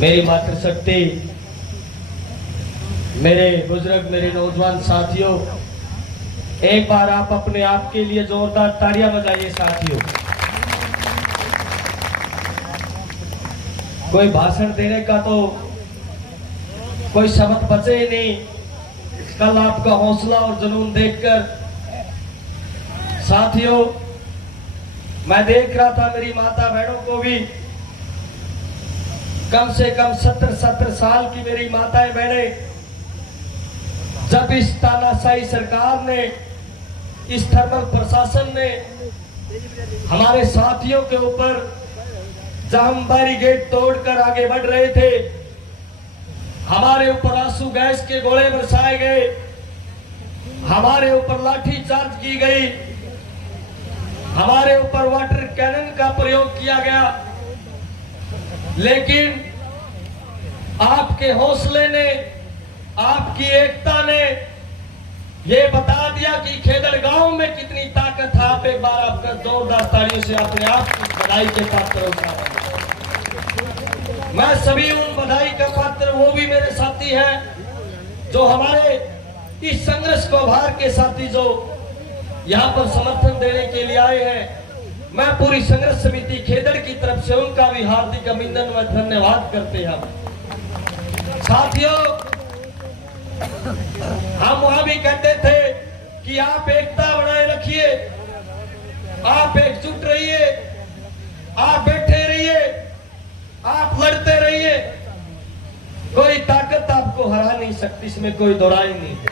मेरी मातृशक्ति, मेरे बुजुर्ग, मेरे नौजवान साथियों, एक बार आप अपने आप के लिए जोरदार तालियां बजाइए साथियों। कोई भाषण देने का तो कोई शब्द बचे ही नहीं। कल आपका हौसला और जुनून देखकर साथियों मैं देख रहा था, मेरी माता बहनों को भी कम से कम 70 साल की मेरी माताएं बहनें, जब इस तानाशाही सरकार ने, इस थर्मल प्रशासन ने हमारे साथियों के ऊपर, जब हम बैरिकेड तोड़कर आगे बढ़ रहे थे, हमारे ऊपर आंसू गैस के गोले बरसाए गए, हमारे ऊपर लाठी चार्ज की गई, हमारे ऊपर वाटर कैनन का प्रयोग किया गया, लेकिन आपके हौसले ने, आपकी एकता ने ये बता दिया कि खेदड़ गांव में कितनी ताकत है। आप एक बार आपका जोरदार तालियों से अपने आप की बधाई के पात्र हो। मैं सभी उन बधाई का पात्र, वो भी मेरे साथी हैं जो हमारे इस संघर्ष को भार के साथी जो यहाँ पर समर्थन देने के लिए आए हैं। मैं पूरी संघर्ष समिति खेदड़ की तरफ से उनका भी हार्दिक अभिनंदन व धन्यवाद करते हैं। साथियों, हम वहां भी कहते थे कि आप एकता बनाए रखिए, आप एकजुट रहिए, आप बैठे रहिए, आप लड़ते रहिए, कोई ताकत आपको हरा नहीं सकती, इसमें कोई दोराई नहीं है।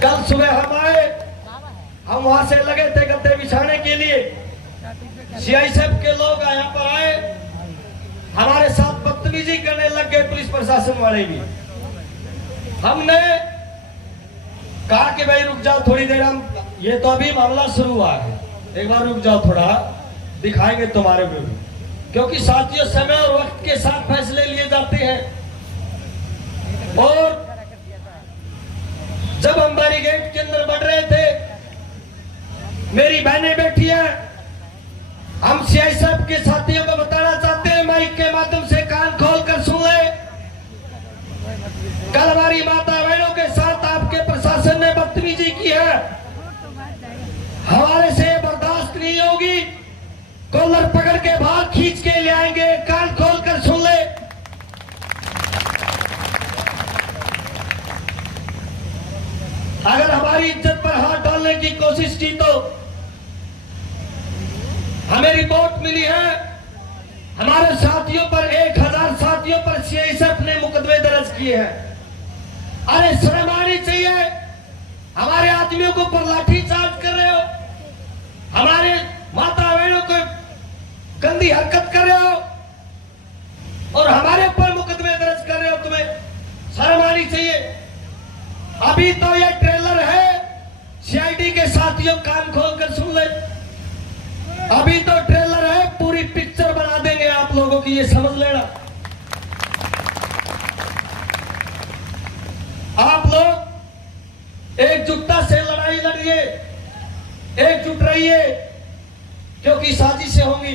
कल सुबह हम आए, हम वहां से लगे थे गद्दे बिछाने के लिए, सीआईएसएफ के लोग यहाँ पर आए, हमारे साथ बदतमीजी करने लग गए पुलिस प्रशासन वाले भी। हमने कहा कि भाई रुक जाओ थोड़ी देर, हम ये तो अभी मामला शुरू हुआ है, एक बार रुक जाओ, थोड़ा दिखाएंगे तुम्हारे को भी, क्योंकि साथियों समय और वक्त के साथ फैसले लिए जाते हैं। और जब हम बैरिकेड के अंदर बढ़ रहे थे, मेरी बहनें बैठी हैं, हम सीआईएसएफ के साथियों को बताना चाहते हैं, माइक के माध्यम से कान खोल कर सुन ले। कल हमारी माता बहनों के साथ आपके प्रशासन ने बदतमीजी की है, हमारे से बर्दाश्त नहीं होगी। कॉलर पकड़ के बाहर खींच के ले आएंगे, कान खोल कर सुन ले। अगर हमारी इज्जत पर हाथ डालने की कोशिश की तो हमें रिपोर्ट मिली है, हमारे साथियों पर 1000 साथियों पर सीआईएसएफ ने मुकदमे दर्ज किए हैं। अरे शर्म आनी चाहिए, हमारे आदमियों को पर लाठी चार्ज कर रहे हो, हमारे माता बहनों को गंदी हरकत कर रहे हो और हमारे ऊपर मुकदमे दर्ज कर रहे हो, तुम्हें शर्म आनी चाहिए। अभी तो ये ट्रेलर है, सीआईडी के साथियों कान खोल कर सुन ले, अभी तो ट्रेलर है, पूरी पिक्चर बना देंगे आप लोगों की, ये समझ लेना। आप लोग एकजुटता से लड़ाई लड़िए, एकजुट रहिए, क्योंकि साजिशें होंगी।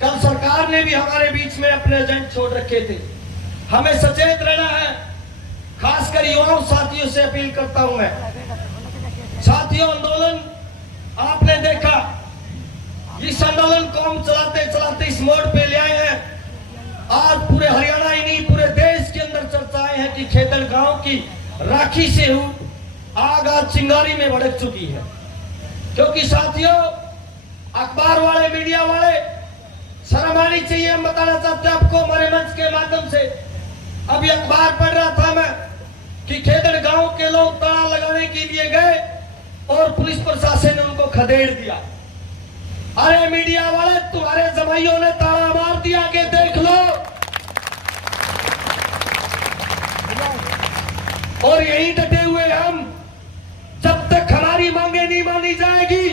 कल सरकार ने भी हमारे बीच में अपने एजेंट छोड़ रखे थे, हमें सचेत रहना है। खासकर युवाओं साथियों से अपील करता हूं मैं। साथियों, आंदोलन आपने देखा, इस आंदोलन को हम चलाते चलाते इस मोड़ पे ले आए हैं। आज पूरे हरियाणा ही नहीं, पूरे देश के अंदर चर्चाएं हैं कि खेदड़ गांव की राखी से आग आज चिंगारी में भड़क चुकी है। क्योंकि साथियों, अखबार वाले, मीडिया वाले, शर्म आनी चाहिए। हम बताना चाहते हैं आपको हमारे मंच के माध्यम से, अभी अखबार पढ़ रहा था मैं कि खेदड़ गांव के लोग ताला लगाने के लिए गए और पुलिस प्रशासन ने उनको खदेड़ दिया। अरे मीडिया वाले, तुम्हारे जमाइयों ने ताला मार दिया कि देख लो। और यही डटे हुए हम, जब तक हमारी मांगे नहीं मानी जाएगी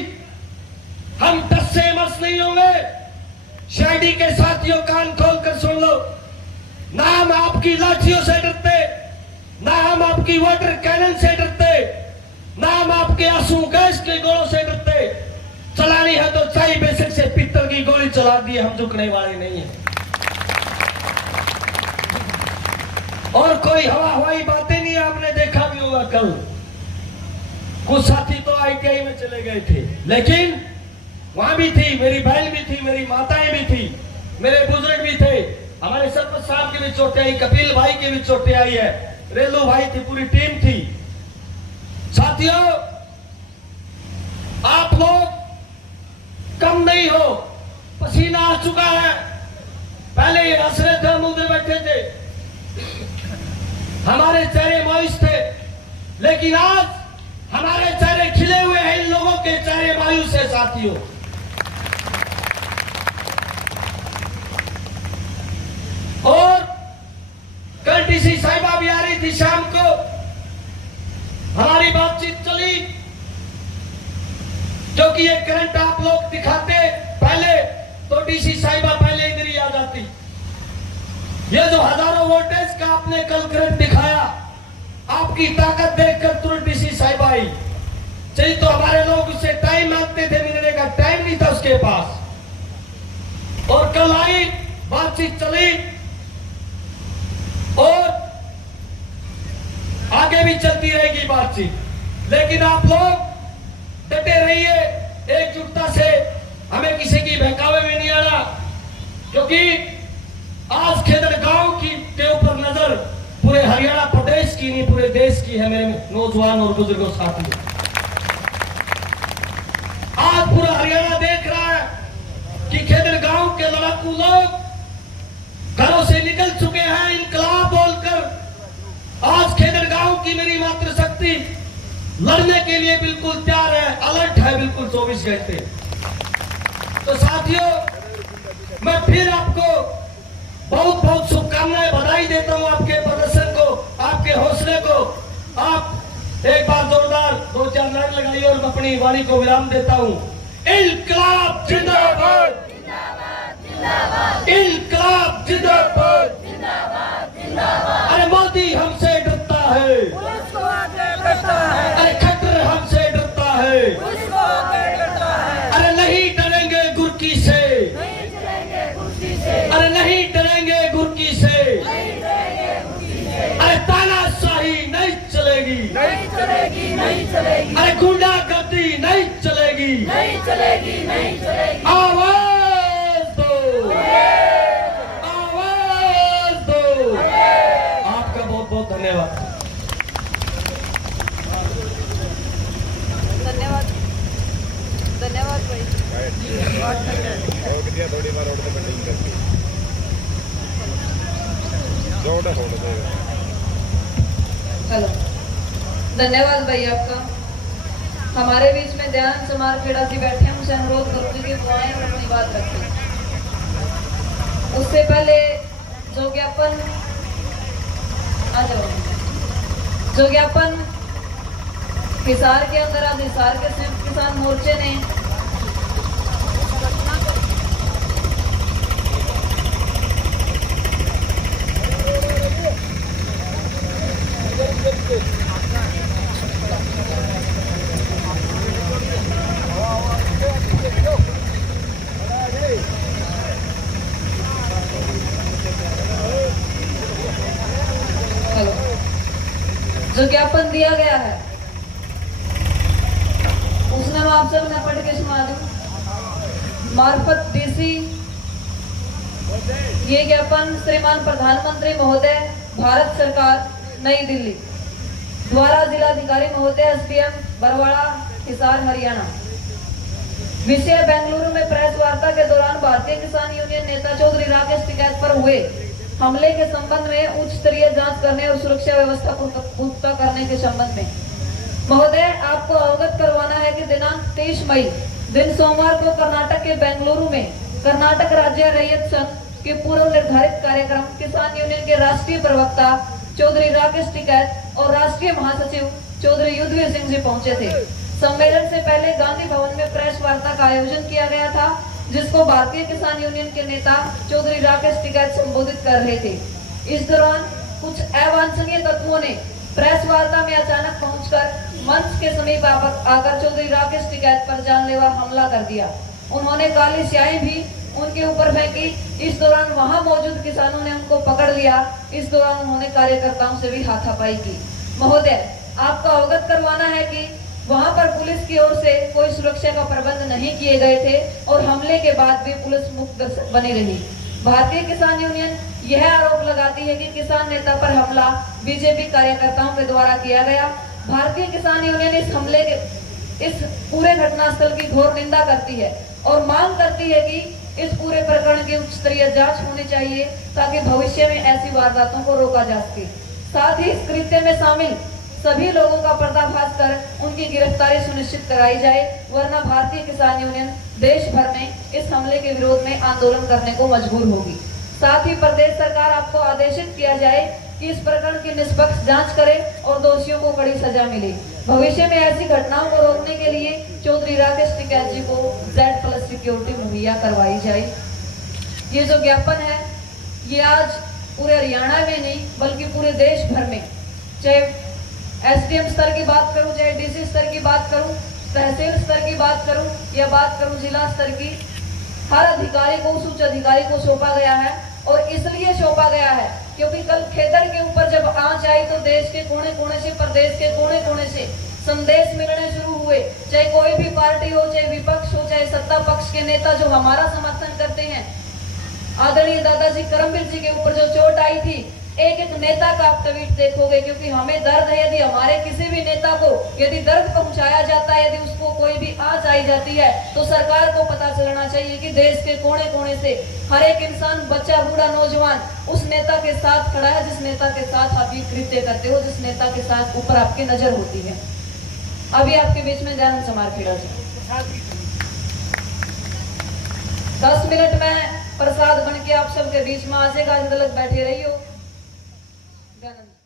हम टस से मस नहीं होंगे। सीआईडी के साथियों कान खोल कर सुन लो, ना हम आपकी लाठियों से डरते, ना हम आपकी वाटर कैनन से डरते, ना हम आपके आंसू गैस के गोलों से डरते। चलानी है तो चाहे बेशक से पित्तल की गोली चला दी, हम झुकने वाले नहीं है। और कोई हवाई बातें नहीं, आपने देखा भी होगा कल कुछ साथी तो ITI में चले गए थे, लेकिन वहां भी थी, मेरी बहन भी थी, मेरी माताएं भी थी, मेरे बुजुर्ग भी थे, हमारे सरपंच साहब की भी चोटें आई, कपिल भाई की भी चोटें आई है, रेलू भाई थी, पूरी टीम थी। साथियों, आप लोग कम नहीं हो, पसीना आ चुका है। पहले ये हंस रहे थे, हम उधर बैठे थे, हमारे चेहरे मायूस थे, लेकिन आज हमारे चेहरे खिले हुए हैं, इन लोगों के चेहरे मायूस है। साथियों, और कल डीसी साहिबा भी आ रही थी, शाम को हमारी बातचीत चली, क्योंकि ये करंट आप लोग दिखाते पहले तो डीसी साहिबा पहले इधर ही आ जाती। ये जो हजारों वोल्टेज का आपने कल करंट दिखाया, आपकी ताकत देखकर तुरंत डीसी साहिबा आई। चाहिए तो हमारे लोग उससे टाइम मांगते थे, मिलने का टाइम नहीं था उसके पास, और कल आई, बातचीत चली, और आगे भी चलती रहेगी बातचीत। लेकिन आप लोग डटे रहिए, एकजुटता से, हमें किसी की बहकावे में नहीं आना, क्योंकि आज खेदड़ गांव की के ऊपर नजर पूरे हरियाणा प्रदेश की नहीं, पूरे देश की है मेरे नौजवान और बुजुर्गों साथियों। आज पूरा हरियाणा देख रहा है कि खेदड़ गांव के लड़ाकू लोग घरों से निकल चुके हैं इनकलाब बोलकर। आज खेदड़ गांव की मेरी मातृशक्ति लड़ने के लिए बिल्कुल तैयार है, अलर्ट है बिल्कुल 24 घंटे। तो साथियों, मैं फिर आपको बहुत बहुत शुभकामनाएं, बधाई देता हूं आपके प्रदर्शन को, आपके हौसले को। आप एक बार जोरदार 2-4 नारे लगाइए और मैं अपनी वाणी को विराम देता हूं। इनकलाब जिंदाबाद, इनकलाब जिंदाबाद, अरे मोदी हमसे डरता है, अरे खट्टर हमसे डरता है, अरे नहीं डरेंगे गुरकी से, अरे नहीं डरेंगे गुरकी से, अरे तानाशाही नहीं चलेगी, नहीं चलेगी, नहीं चलेगी, अरे गुंडागर्दी नहीं चलेगी, नहीं चलेगी, नहीं चलेगी। आवाज दो, आवाज दो। आपका बहुत बहुत धन्यवाद। धन्यवाद, धन्यवाद भाई। थोड़ी बार रोड पे बिल्डिंग करती है, रोड है, रोड है। चलो, धन्यवाद भाई आपका। हमारे बीच में ध्यान समार खेड़ा जी बैठे हैं, उनसे अनुरोध करूंगी कि वो आए और अपनी बात रखें। उससे पहले जो ज्ञापन आ जाओ, जो ज्ञापन हिसार के अंदर आज हिसार के संयुक्त किसान मोर्चे ने जो ज्ञापन दिया गया है उसने मैं आप सब पढ़ के सुना दूं। मार्फत डीसी, ये ज्ञापन श्रीमान प्रधानमंत्री महोदय भारत सरकार नई दिल्ली द्वारा जिलाधिकारी महोदय SDM बरवाड़ा हिसार हरियाणा। विषय बेंगलुरु में प्रेस वार्ता के दौरान भारतीय किसान यूनियन नेता चौधरी राकेश टिकैत पर हुए हमले के संबंध में उच्च स्तरीय जांच करने और सुरक्षा व्यवस्था पुख्ता करने के संबंध में महोदय आपको अवगत करवाना है कि दिनांक 23 मई दिन सोमवार को कर्नाटक के बेंगलुरु में कर्नाटक राज्य रैयत संघ के पूर्व निर्धारित कार्यक्रम किसान यूनियन के राष्ट्रीय प्रवक्ता चौधरी राकेश टिकैत और राष्ट्रीय महासचिव चौधरी युद्धवीर सिंह जी पहुंचे थे। सम्मेलन से पहले गांधी भवन में प्रेस वार्ता का आयोजन किया गया था, जिसको भारतीय किसान यूनियन के नेता चौधरी राकेश टिकैत संबोधित कर रहे थे। इस दौरान कुछ अवांछनीय तत्वों ने प्रेस वार्ता में अचानक पहुंचकर मंच के समीप आकर चौधरी राकेश टिकैत पर जानलेवा हमला कर दिया। उन्होंने काली स्याही भी उनके ऊपर फेंकी। इस दौरान वहां मौजूद किसानों ने उनको पकड़ लिया। इस दौरान उन्होंने कार्यकर्ताओं से भी हाथापाई की। महोदय, आपको अवगत करवाना है कि वहां पर पुलिस की ओर से कोई सुरक्षा का प्रबंध नहीं किए गए थे और हमले के बाद भी पुलिस मुक्त बनी रही। भारतीय किसान यूनियन यह आरोप लगाती है कि किसान नेता पर हमला बीजेपी कार्यकर्ताओं के द्वारा किया गया। भारतीय किसान यूनियन इस पूरे घटनास्थल की घोर निंदा करती है और मांग करती है कि इस पूरे प्रकरण की उच्च स्तरीय जांच होनी चाहिए ताकि भविष्य में ऐसी वारदातों को रोका जा सके। साथ ही इस कृत्य में शामिल सभी लोगों का पर्दाफाश कर उनकी गिरफ्तारी सुनिश्चित कराई जाए, वरना भारतीय किसान यूनियन देश भर में इस हमले के विरोध में आंदोलन करने को मजबूर होगी। साथ ही प्रदेश सरकार आपको आदेशित किया जाए कि इस प्रकरण की निष्पक्ष जांच करे और दोषियों को कड़ी सजा मिले। भविष्य में ऐसी घटनाओं को रोकने के लिए चौधरी राकेश टिकैत जी को Z+ सिक्योरिटी मुहैया करवाई जाए। ये जो ज्ञापन है ये आज पूरे हरियाणा में नहीं बल्कि पूरे देश भर में, चाहे SDM स्तर की बात करूं, चाहे DC स्तर की बात करूं, तहसील स्तर की बात करूं या बात करूं जिला स्तर की, हर अधिकारी को उस उच्च अधिकारी को सौंपा गया है। और इसलिए सौंपा गया है क्योंकि कल खेतर के ऊपर जब आंच आई तो देश के कोने कोने से, प्रदेश के कोने कोने से संदेश मिलने शुरू हुए। चाहे कोई भी पार्टी हो, चाहे विपक्ष हो, चाहे सत्ता पक्ष के नेता जो हमारा समर्थन करते हैं, आदरणीय दादाजी करमबीर जी के ऊपर जो चोट आई थी, एक एक नेता का आप ट्वीट देखोगे, क्योंकि हमें दर्द है। यदि हमारे किसी भी नेता को यदि दर्द पहुंचाया जाता है, यदि उसको कोई भी आंच आई जाती है, तो सरकार को पता चलना चाहिए कि देश के कोने कोने से हर एक इंसान, बच्चा, बूढ़ा, नौजवान उस नेता के साथ खड़ा है जिस नेता के साथ आप ये कृत्य करते हो, जिस नेता के साथ ऊपर आपकी नजर होती है। अभी आपके बीच में दयानंद समारखेड़ा जी 10 मिनट में प्रसाद बन के आप सबके बीच में आजेगा। बैठे रहियो। दयानंद।